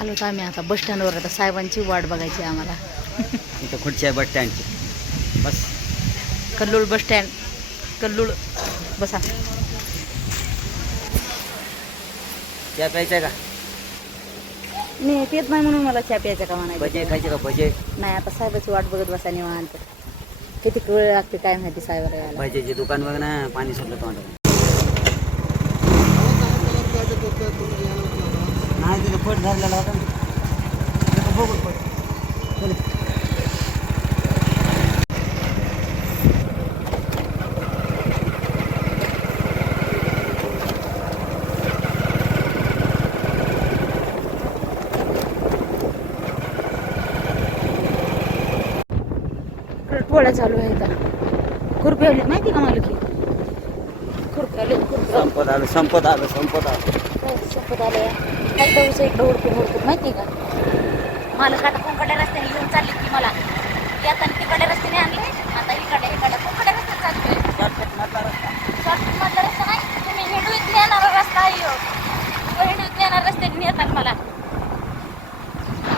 आलो तर आम्ही आता बस स्टँडवर. आता साहेबांची वाट बघायची आम्हाला. इथं खुर्ची आहे बस स्टँडची. बस. कल्लूळ बस स्टँड. कल्लूळ. बसा. त्या प्यायचं का? नाही येत नाही म्हणून मला चहा प्यायचा का म्हणायचं? भजे खायचे का भजे? नाही आता साहेबाची वाट बघत बसा निवांत. किती वेळ लागते काय माहिती साहेबाला यायला? भजेचे दुकान बघ ना पाणी सुटलं तोंडाला नाही तिथं पट धरलेला होता ना. बघू पट. पोळ्या चालू आहे आता खुरपी माहिती का मला की संपत आलं संपत आलं संपत आलं. संपत आले काय दऊस इकडं हुडकून हुडकून माहिती का? मला काटा रस्त्याने घेऊन चालली की मला? येताना तिकडे रस्त्याने आणले आता इकडे इकडे कोंकड्या रस्त्याने चालली शॉर्टकट मधला रस्ता नाही. तुम्ही हिंडवीत नेणारा रस्ता आहे. तो हिंडवीत नेणारा रस्त्याने नेतात मला.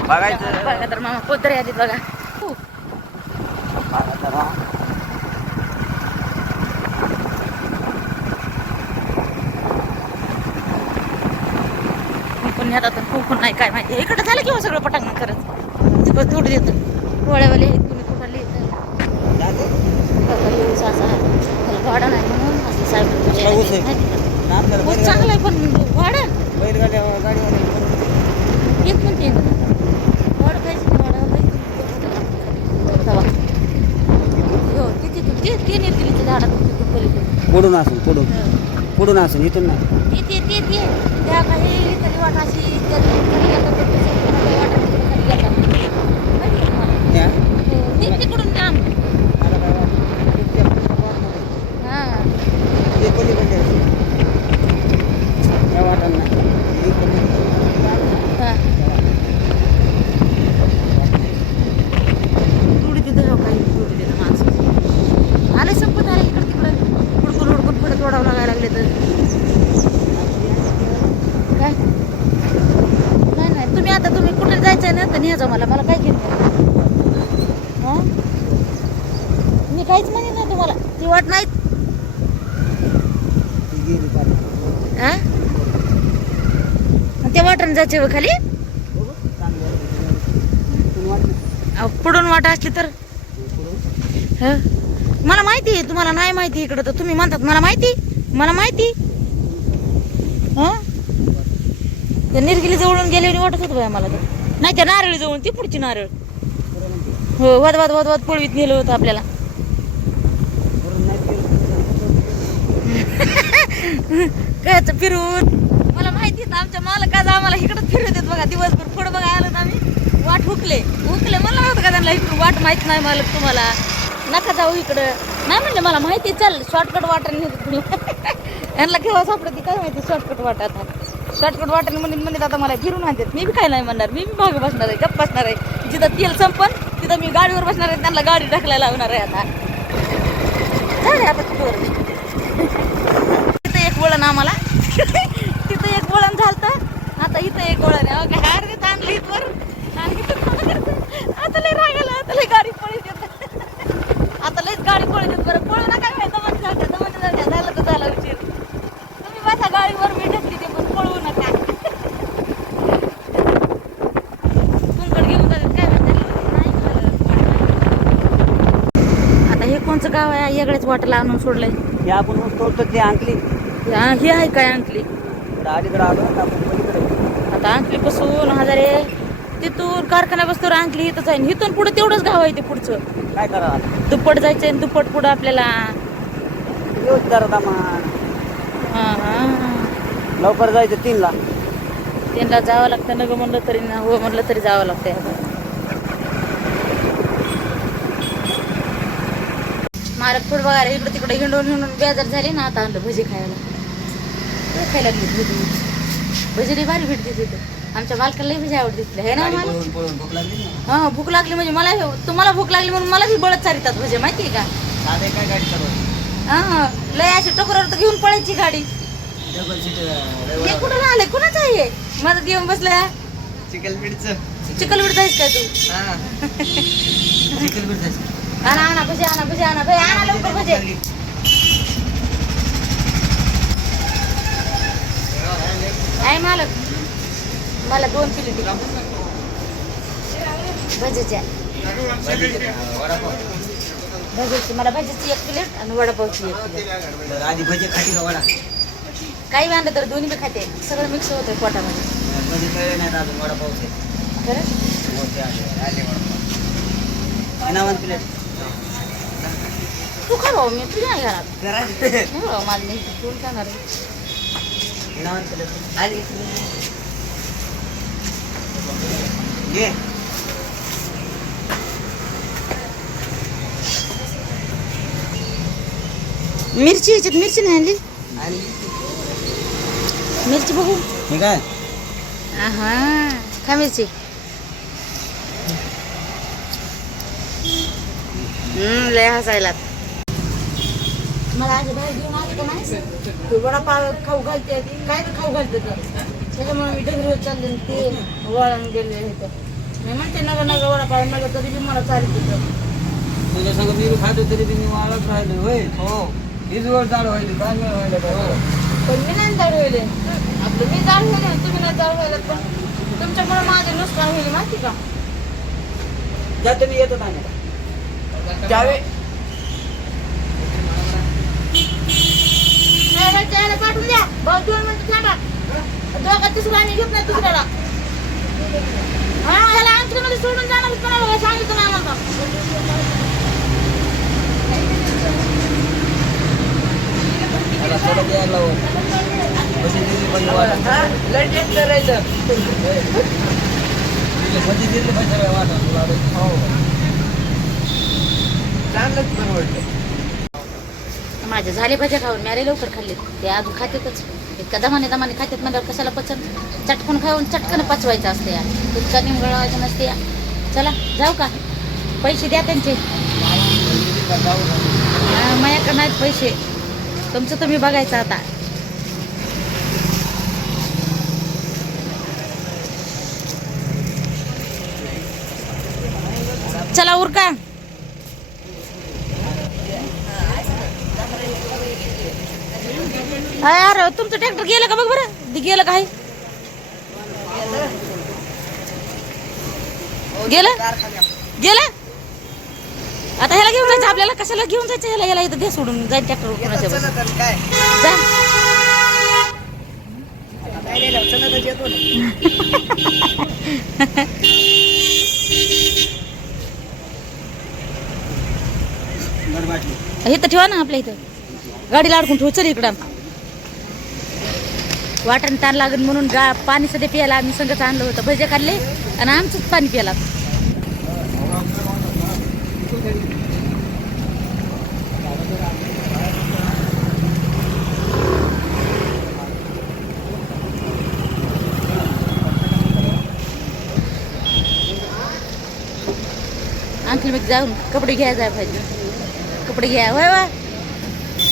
बघायचं. बघा तर मामा पोतरे आलीत बघा हो. बघायचं राहा. नेतात आणि कुंकून नाही काय माहिती. इकडे झालं किंवा सगळं पटांगण करत तिकडं तोड देतं. डोळ्यावाले तुम्ही कुठं लिहितं असा नाही म्हणून असं साहेब बैलगाड्या- चांगला आहे पण गाडीवाले. येत म्हणते भाडं पाहिजे तेव्हा. हो तिथे ते ते नेतील इथे झाडात तिथून पलीकडे पुढून असून पुढून. पुढून असून इथून नाही. ते ते ते त्या काही तरी वाट अशी त्या दुसऱ्या कोणाच्या वाटा तिकडे खाली येतात माहिती आहे तुम्हाला? त्या? हो, ते तिकडून लांब मला काय वाटलं, इतक्या पुढं वाट नाही. हां ते पलीकडे आहे. या वाटाला नाही. हे पलीकडे. हां तुडी तिथं हो काही तुडी तिथं माणसं आले संपत आले इकडं तिकडं हुडकून हुडकून पुढे तोडावं लागायला लागले तर काय नाही नाही तुम्ही आता तुम्ही कुठे जायचं ना मला मला काय घेऊन हां? मी काहीच म्हणत नाही तुम्हाला. ती वाट नाही ती त्या वाटाने जायचे व खाली. वाट अहो, पुढून वाटा असली तर. मला माहिती आहे तुम्हाला नाही माहिती इकडं तर तुम्ही म्हणतात मला माहिती मला माहिती. हं? निर्गिली जवळून गेले वाटत होतं बाय मला तर. नाही त्या नारळ जवळ ती पुढची नारळ. हो वाद वाद वाद वाद पळवीत नेलं होतं आपल्याला. पुढून कायच फिरून. मला माहिती आहे आमच्या मालकाचा आम्हाला इकडं फिरत येत बघा दिवसभर पुढं बघा आलं ना आम्ही. वाट हुकले. हुकले मला नव्हतं का त्यांना इकडून वाट माहीत नाही मालक तुम्हाला. नका जाऊ इकडं. नाही म्हणले मला माहिती चल शॉर्टकट वाटर नेते तुला यांना केव्हा सापडते काय माहिती शॉर्टकट वाटत आता. शॉर्टकट वाटाने म्हणून म्हणजे आता मला फिरून आणतात. मी बी काय नाही म्हणणार. मी बी मागे बसणार आहे गप्प बसणार आहे. जिथं तेल संपन तिथं मी गाडीवर बसणार आहे त्यांना गाडी ढकलायला लावणार आहे आता. झाले आता तिथं एक वळण आम्हाला. तिथं एक वळण झालतं. आता इथं एक वळण आहे. अहो, काय अर्धे आणलं इथवर आणि इथं कोण करतं? आता लय रागाला आता लय गाडी पळीत येत आता लयच गाडी पळीत येत बरं पळू नका काय दमन जाते दमन जाते झालं तर झालं उशीर तुम्ही बसा गाडीवर मी ढकली ते पण पळवू नका तुमकडे घेऊन जातात काय म्हणतात नाही झालं. आता हे कोणचं गाव आहे वेगळ्याच वाटेला आणून सोडलंय. हे आपण तोडतो ते अंकली. हा, हे आहे काय अंकली? इकडं अलीकडं आलो आता आपण पलीकडे आता अंकली पासून हजारे तिथून कारखाना बसतो अंकली इथंच आहे. इथून पुढे तेवढंच गाव आहे ते पुढचं. काय करावं दुप्पट जायचंय आणि दुप्पट पुढं आपल्याला. येऊच जरा दमान हा हा. लवकर जायचं तीनला. त्यांना जावं लागतं नग म्हणलं तरी ना हो म्हणलं तरी जावं लागतंय. आता मालक पुढं बघा रे, इकडं तिकडे हिंडून हिंडून बेजार झाली ना आता आणलं भजी खायला. खायला लागली भजी. भारी भेटते तिथं. आमच्या बालकाला लई भजी आवडते तिथल्या हे ना मला हा भूक लागली म्हणजे मला तुम्हाला भूक लागली म्हणून मला बी बळत चारितात भजे माहितीये का? हा लय अशी टोकरावर तर घेऊन पळायची गाडी. हे कुठं आले कुणाच आहे माझं येऊन बसल्या? चिकलपीठचं चिकल उडतायस काय तू? हा. चिकलपीठचं आणा आणा भजे आणा भजे आणा भजे आणा लवकर भजे. आहे मालक. मला दोन भजेच्या. भजेची मला भजेची एक प्लेट आणि वडापावची एक प्लेट आधी भजे खाटी का वडा? काही आणलं तर दोन्ही बी खाते. सगळं मिक्स होतंय पोटामध्ये. भजे कळले नाहीत अजून वडापावचे. खरं? मोठे आले आले वडापाव. नावान प्लेट तू खा भाऊ मी तुझ्या नाही घरात करा नाही भाऊ माझं नाही तू खाणार नावान प्लेट आली ये मिरची ह्याच्यात मिरची नाही आणली आली मिरची बघू हे काय हा खा मिरची हम्म, लय हसायला मला आज बाहेर घेऊन आली का नाही? तू वडापाव खाऊ घालते काय तर खाऊ घालते तर. त्याच्यामुळे मी डगरीवर चालले ते वळण गेले होतं मी म्हणते नगर नगर वडापाव नगर तरी बी मला चालत होतं तुझ्या संग मी खातो तरी बी मी वाळत राहिलो होय? हो. हीच वर व्हायली काय नाही व्हायला काय हो पण मी नाही जाड होईल आपलं मी जाड होईल तुम्ही नाही जाड व्हायला पण तुमच्यामुळे माझे नुकसान होईल माहिती का? त्या तुम्ही येतो आम्ही जावे त्याला पाठवून द्या भाऊ दोन मिनिटं थांबा दोघा तिसरा आणि घेत नाही तिसऱ्याला हा ह्याला अंतरीमध्ये सोडून जाणार कोणाला सांगितलं नाही आम्हाला मला थोडं द्यायला लावून भजी दिली पाहिजे वाटत लंडेन करायचं भजी दिली पाहिजे वाटत हो चांगलंच परवडलं माझे झाले भाज्या खाऊन मी अरे लवकर खाल्ले. ते अजून खातेतच. इतका दमाने दमाने खात्यात म्हणल्यावर कशाला पचन? चटकून खाऊन चटकन पचवायचं असते या इतका निमगळवायचं नसते या चला जाऊ का? पैसे द्या त्यांचे. माझ्याकडे नाहीत पैसे. तुमचं तुम्ही बघायचं आता. चला उरका. अरे यार तुमचं ट्रॅक्टर गेलं का बघ बरं? ते गेलं का आहे? गेलं? गेलं? आता ह्याला घेऊन जायचं आपल्याला? कशाला घेऊन जायचं ह्याला? ह्याला इथं दे सोडून. जाईल ट्रॅक्टर कोणाच्या काय? जा काय इथं ठेवा ना आपल्या इथं. गाडीला अडकून ठेव. चल इकडं. वाटण ताण लागेल म्हणून गा पाणी सध्या प्यायला आम्ही संगत आणलं होतं. भजे काढले आणि आमचंच पाणी प्यायला. आणखी मी जाऊन कपडे घ्यायला जाय पाहिजे कपडे घ्या. वय वा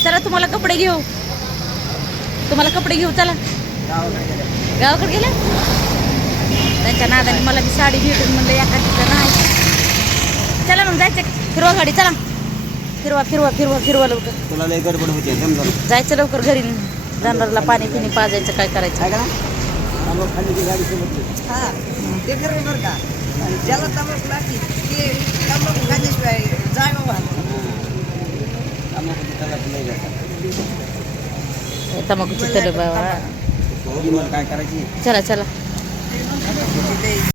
चला तुम्हाला कपडे घेऊ. तुम्हाला कपडे घेऊ चला. गावाकडे गेल्या त्यांच्या नादाने मला बी साडी भेटून म्हणलं ठिकाण नाही. चला मग जायचं फिरवा गाडी चला. फिरवा फिरवा फिरवा फिरवा लवकर. तुला लय गडबड होते समजा जायचं लवकर घरी. जाणारला पाणी पिणी पाजायचं काय करायचं? मग खाली ती गाडी हा. ते बरं का? आणि ज्याला तमास लागली ते तंबाखू खाल्ल्याशिवाय जागा वाहत तमाखूची तले बाबा चला चला.